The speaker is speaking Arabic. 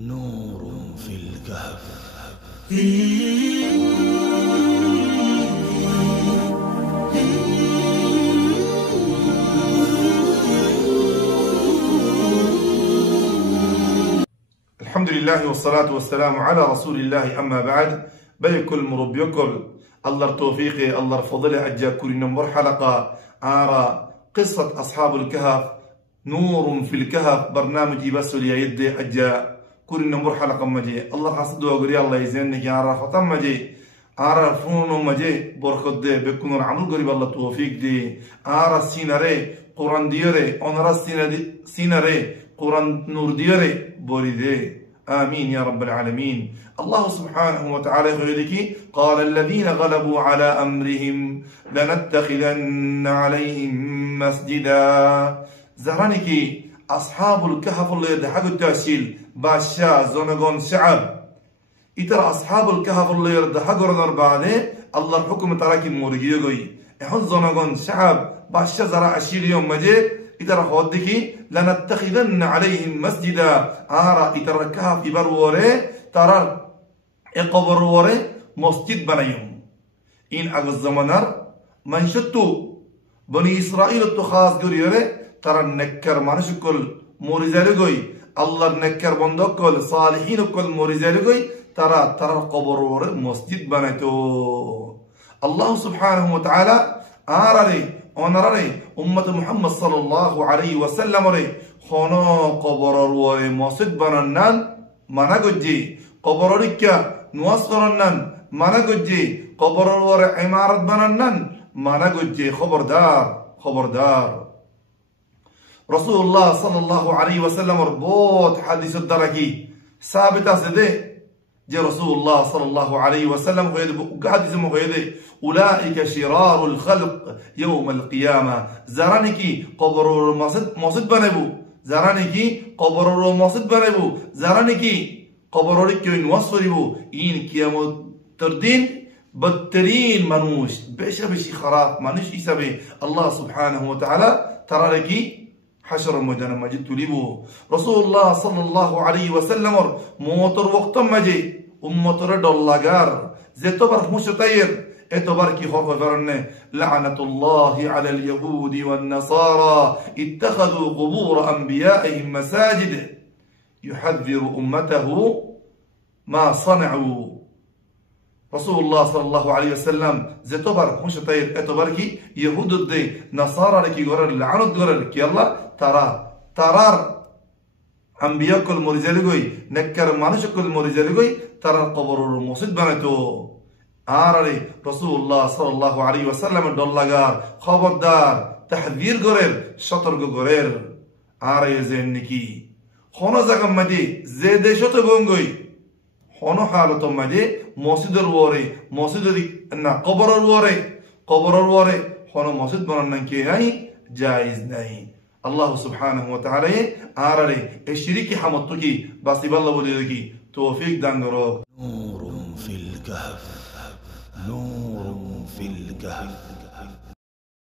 نور في الكهف. الحمد لله والصلاة والسلام على رسول الله. أما بعد، بيكل مربيكل الله توفيقي الله فضله أجا كل نمبر حلقة آرى قصة أصحاب الكهف. نور في الكهف برنامج بس يدي أجا كل نمبر حلقة مجي الله حسد وقري الله يزينك آرى ختم مجي آرى فون مجي برخد دي بكون العمل قريب الله توفيق دي آرى سيناري قرآن ديري أنرى سيناري قرآن نور ديري بوري دي. آمين يا رب العالمين. الله سبحانه وتعالى يقول قال الذين غلبوا على أمرهم لنتخذن عليهم مسجدا. زهرانكي أصحاب الكهف اللي يدحقوا التأشيل باشا زونغون شعب إترى أصحاب الكهف اللي يدحقوا رنر بعده الله الحكم تراكي مورجيوغي إحن زونغون شعب باشا زرع أشيل يوم مجي إترى خودكي لنتخذن عليهم مسجدا. آرى إترى الكهف بروري ترى إقبر وري مسجد بنيهم إن أغز زمنار من شتو بني إسرائيل التخاص قريري ترى نكر مانشكل موريزالغوي الله نكر بندقل صالحين كل موريزالغوي ترى قبر وري مسجد بنيتو. الله سبحانه وتعالى آرى أنرى أمة محمد صلى الله عليه وسلم ري خنا قبر وري مسجد بنان مانا قجي قبر ركا نوصرنن مانا قجي قبر وري عمارة بنان مانا قجي خبردار. رسول الله صلى الله عليه وسلم ربوت حديث الدرجي ثابت سده جاء رسول الله صلى الله عليه وسلم حديث مغيده أولئك شرار الخلق يوم القيامة. زرانكي قبر مسجد بنبو زرانكي قبر مسجد بنبو زرانكي قبر ركوين وصربو إن كيامو تردين بدترين منوش بشي خراف منوش إسابي الله سبحانه وتعالى ترى لكي حشر مجانا مجد تليبو. رسول الله صلى الله عليه وسلم موتر وقت مجي أمتر دولغار زيتوبر مشتير اتوبر كي خوف فرن لعنة الله على اليهود والنصارى اتخذوا قبور أنبيائهم مساجد يحذر أمته ما صنعوا. رسول الله صلى الله عليه وسلم زيتوبر مشتير اتوبر كي يهود دي نصارى لكي غرر لعنة غرر كي الله ترار أنبياء كل مريزالغوي نكر مانوش كل مريزالغوي ترى قبر المسجد بنتو. آرى رسول الله صلى الله عليه وسلم دولغار خبردار تحذير غرر شطر غرر. آرى زينكي خونو زغم مدي زيد شطر بونغوي خونو حالتو مدي مسجد الوري مسجد نا قبر الوري خونو مسجد بنان كي هاي جائز نہیں. الله سبحانه وتعالى آرى الشريك حمدتكي بس بالله وليكي توفيق دانغرو. نور في الكهف.